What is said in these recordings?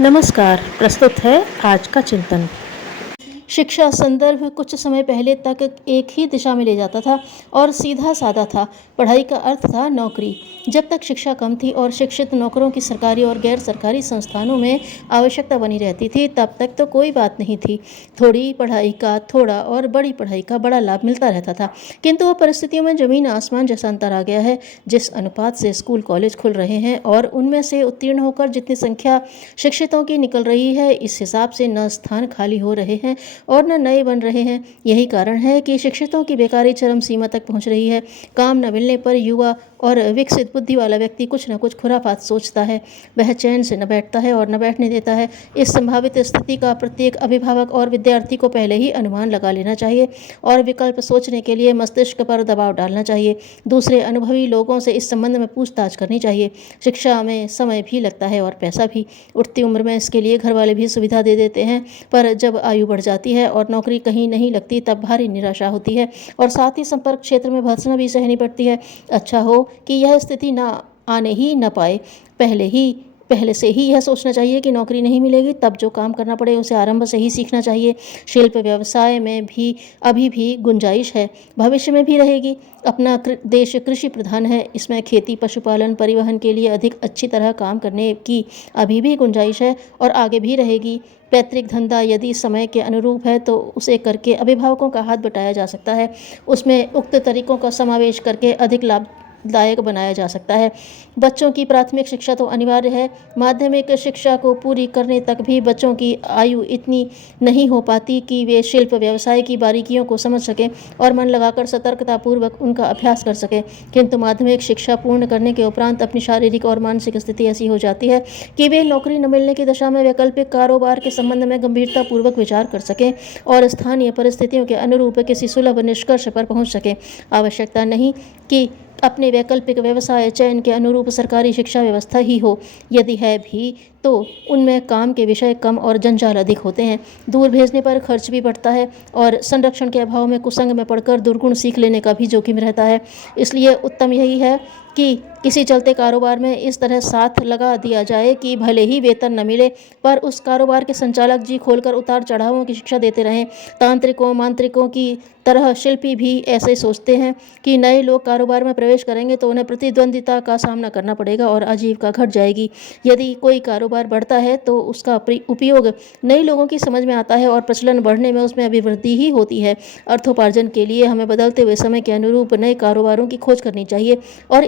नमस्कार। प्रस्तुत है आज का चिंतन। शिक्षा संदर्भ कुछ समय पहले तक एक ही दिशा में ले जाता था और सीधा साधा था। पढ़ाई का अर्थ था नौकरी। जब तक शिक्षा कम थी और शिक्षित नौकरों की सरकारी और गैर सरकारी संस्थानों में आवश्यकता बनी रहती थी, तब तक तो कोई बात नहीं थी। थोड़ी पढ़ाई का थोड़ा और बड़ी पढ़ाई का बड़ा लाभ मिलता रहता था। किंतु वो परिस्थितियों में जमीन आसमान जैसा अंतर आ गया है। जिस अनुपात से स्कूल कॉलेज खुल रहे हैं और उनमें से उत्तीर्ण होकर जितनी संख्या शिक्षितों की निकल रही है, इस हिसाब से न स्थान खाली हो रहे हैं और न नए बन रहे हैं। यही कारण है कि शिक्षितों की बेकारी चरम सीमा तक पहुंच रही है। काम न मिलने पर युवा और विकसित बुद्धि वाला व्यक्ति कुछ न कुछ खुराफात सोचता है। वह चैन से न बैठता है और न बैठने देता है। इस संभावित स्थिति का प्रत्येक अभिभावक और विद्यार्थी को पहले ही अनुमान लगा लेना चाहिए और विकल्प सोचने के लिए मस्तिष्क पर दबाव डालना चाहिए। दूसरे अनुभवी लोगों से इस संबंध में पूछताछ करनी चाहिए। शिक्षा में समय भी लगता है और पैसा भी। उठती उम्र में इसके लिए घर वाले भी सुविधा दे देते हैं, पर जब आयु बढ़ जाती है और नौकरी कहीं नहीं लगती, तब भारी निराशा होती है और साथ ही संपर्क क्षेत्र में भर्त्सना भी सहनी पड़ती है। अच्छा हो कि यह स्थिति ना आने ही न पाए। पहले से ही यह सोचना चाहिए कि नौकरी नहीं मिलेगी, तब जो काम करना पड़े उसे आरंभ से ही सीखना चाहिए। शिल्प व्यवसाय में भी अभी भी गुंजाइश है, भविष्य में भी रहेगी। अपना देश कृषि प्रधान है। इसमें खेती, पशुपालन, परिवहन के लिए अधिक अच्छी तरह काम करने की अभी भी गुंजाइश है और आगे भी रहेगी। पैतृक धंधा यदि समय के अनुरूप है तो उसे करके अभिभावकों का हाथ बटाया जा सकता है। उसमें उक्त तरीकों का समावेश करके अधिक लाभदायक बनाया जा सकता है। बच्चों की प्राथमिक शिक्षा तो अनिवार्य है। माध्यमिक शिक्षा को पूरी करने तक भी बच्चों की आयु इतनी नहीं हो पाती कि वे शिल्प व्यवसाय की बारीकियों को समझ सकें और मन लगाकर सतर्कतापूर्वक उनका अभ्यास कर सकें। किंतु माध्यमिक शिक्षा पूर्ण करने के उपरांत अपनी शारीरिक और मानसिक स्थिति ऐसी हो जाती है कि वे नौकरी न मिलने की दशा में वैकल्पिक कारोबार के संबंध में गंभीरतापूर्वक विचार कर सकें और स्थानीय परिस्थितियों के अनुरूप किसी सुलभ निष्कर्ष पर पहुंच सकें। आवश्यकता नहीं कि अपने वैकल्पिक व्यवसाय चयन के अनुरूप सरकारी शिक्षा व्यवस्था ही हो। यदि है भी तो उनमें काम के विषय कम और जंजाल अधिक होते हैं। दूर भेजने पर खर्च भी बढ़ता है और संरक्षण के अभाव में कुसंग में पड़कर दुर्गुण सीख लेने का भी जोखिम रहता है। इसलिए उत्तम यही है कि किसी चलते कारोबार में इस तरह साथ लगा दिया जाए कि भले ही वेतन न मिले, पर उस कारोबार के संचालक जी खोलकर उतार चढ़ावों की शिक्षा देते रहें। तांत्रिकों मांत्रिकों की तरह शिल्पी भी ऐसे सोचते हैं कि नए लोग कारोबार में प्रवेश करेंगे तो उन्हें प्रतिद्वंदिता का सामना करना पड़ेगा और आजीविका घट जाएगी। यदि कोई कारोबार बढ़ता है तो उसका उपयोग नए लोगों की समझ में आता है और प्रचलन बढ़ने में उसमें अभिवृद्धि ही होती है। अर्थोपार्जन के लिए हमें बदलते हुए समय के अनुरूप नए कारोबारों की खोज करनी चाहिए और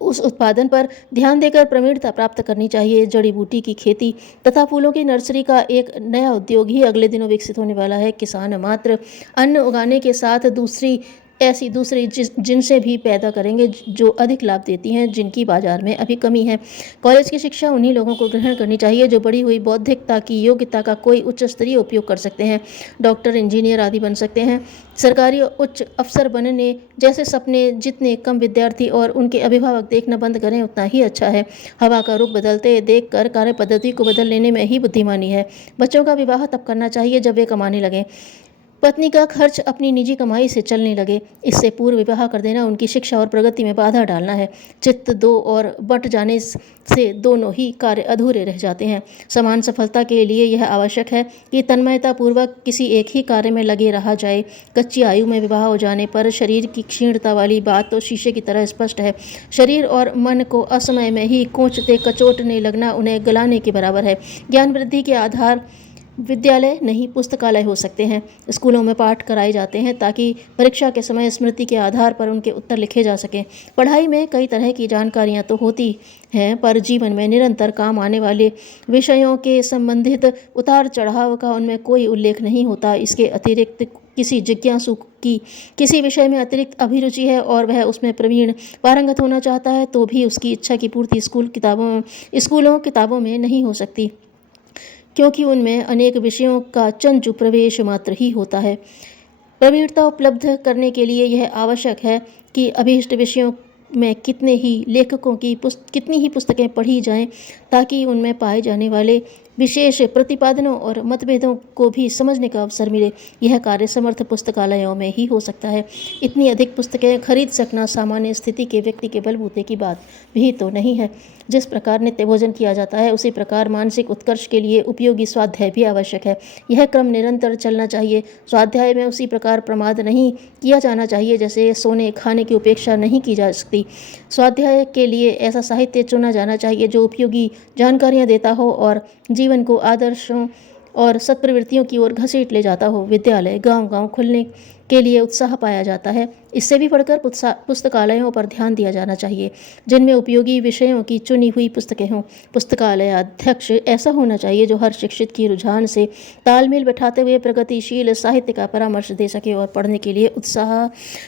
उस उत्पादन पर ध्यान देकर प्रवीणता प्राप्त करनी चाहिए। जड़ी बूटी की खेती तथा फूलों की नर्सरी का एक नया उद्योग ही अगले दिनों विकसित होने वाला है। किसान मात्र अन्न उगाने के साथ दूसरी जिनसे भी पैदा करेंगे जो अधिक लाभ देती हैं, जिनकी बाजार में अभी कमी है। कॉलेज की शिक्षा उन्हीं लोगों को ग्रहण करनी चाहिए जो बढ़ी हुई बौद्धिकता की योग्यता का कोई उच्च स्तरीय उपयोग कर सकते हैं। डॉक्टर, इंजीनियर आदि बन सकते हैं। सरकारी उच्च अफसर बनने जैसे सपने जितने कम विद्यार्थी और उनके अभिभावक देखना बंद करें, उतना ही अच्छा है। हवा का रुख बदलते देख कर कार्य पद्धति को बदल लेने में ही बुद्धिमानी है। बच्चों का विवाह तब करना चाहिए जब वे कमाने लगें। पत्नी का खर्च अपनी निजी कमाई से चलने लगे। इससे पूर्व विवाह कर देना उनकी शिक्षा और प्रगति में बाधा डालना है। चित्त दो और बट जाने से दोनों ही कार्य अधूरे रह जाते हैं। समान सफलता के लिए यह आवश्यक है कि तन्मयतापूर्वक किसी एक ही कार्य में लगे रहा जाए। कच्ची आयु में विवाह हो जाने पर शरीर की क्षीणता वाली बात तो शीशे की तरह स्पष्ट है। शरीर और मन को असमय में ही कोंचते कचोटने लगना उन्हें गलाने के बराबर है। ज्ञान वृद्धि के आधार विद्यालय नहीं पुस्तकालय हो सकते हैं। स्कूलों में पाठ कराए जाते हैं ताकि परीक्षा के समय स्मृति के आधार पर उनके उत्तर लिखे जा सकें। पढ़ाई में कई तरह की जानकारियां तो होती हैं, पर जीवन में निरंतर काम आने वाले विषयों के संबंधित उतार चढ़ाव का उनमें कोई उल्लेख नहीं होता। इसके अतिरिक्त किसी जिज्ञासु की किसी विषय में अतिरिक्त अभिरुचि है और वह उसमें प्रवीण पारंगत होना चाहता है, तो भी उसकी इच्छा की पूर्ति स्कूलों किताबों में नहीं हो सकती, क्योंकि उनमें अनेक विषयों का चंचू प्रवेश मात्र ही होता है। प्रवीणता उपलब्ध करने के लिए यह आवश्यक है कि अभीष्ट विषयों में कितनी ही पुस्तकें पढ़ी जाएं, ताकि उनमें पाए जाने वाले विशेष प्रतिपादनों और मतभेदों को भी समझने का अवसर मिले। यह कार्य समर्थ पुस्तकालयों में ही हो सकता है। इतनी अधिक पुस्तकें खरीद सकना सामान्य स्थिति के व्यक्ति के बलबूते की बात भी तो नहीं है। जिस प्रकार नित्य भोजन किया जाता है उसी प्रकार मानसिक उत्कर्ष के लिए उपयोगी स्वाध्याय भी आवश्यक है। यह क्रम निरंतर चलना चाहिए। स्वाध्याय में उसी प्रकार प्रमाद नहीं किया जाना चाहिए जैसे सोने खाने की उपेक्षा नहीं की जा सकती। स्वाध्याय के लिए ऐसा साहित्य चुना जाना चाहिए जो उपयोगी जानकारियाँ देता हो और जीवन को आदर्शों और सत्प्रवृत्तियों की ओर घसीट ले जाता हो। विद्यालय गांव-गांव खुलने के लिए उत्साह पाया जाता है। इससे भी बढ़कर पुस्तकालयों पर ध्यान दिया जाना चाहिए जिनमें उपयोगी विषयों की चुनी हुई पुस्तकें हों। पुस्तकालय अध्यक्ष ऐसा होना चाहिए जो हर शिक्षित की रुझान से तालमेल बैठाते हुए प्रगतिशील साहित्य का परामर्श दे सके और पढ़ने के लिए उत्साह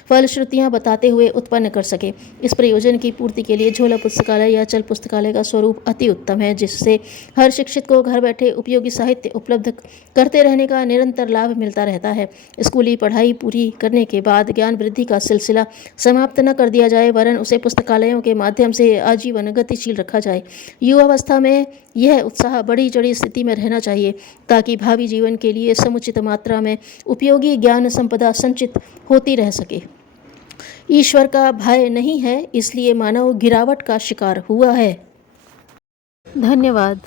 फलश्रुतियाँ बताते हुए उत्पन्न कर सके। इस प्रयोजन की पूर्ति के लिए झोला पुस्तकालय या चल पुस्तकालय का स्वरूप अति उत्तम है, जिससे हर शिक्षित को घर बैठे उपयोगी साहित्य उपलब्ध करते रहने का निरंतर लाभ मिलता रहता है। स्कूली पढ़ाई पूरी करने के बाद ज्ञान वृद्धि का सिलसिला समाप्त न कर दिया जाए, वरन उसे पुस्तकालयों के माध्यम से आजीवन गतिशील रखा जाए। युवावस्था में यह उत्साह बढ़ी चढ़ी स्थिति में रहना चाहिए ताकि भावी जीवन के लिए समुचित मात्रा में उपयोगी ज्ञान संपदा संचित होती रह सके। ईश्वर का भय नहीं है, इसलिए मानव गिरावट का शिकार हुआ है। धन्यवाद।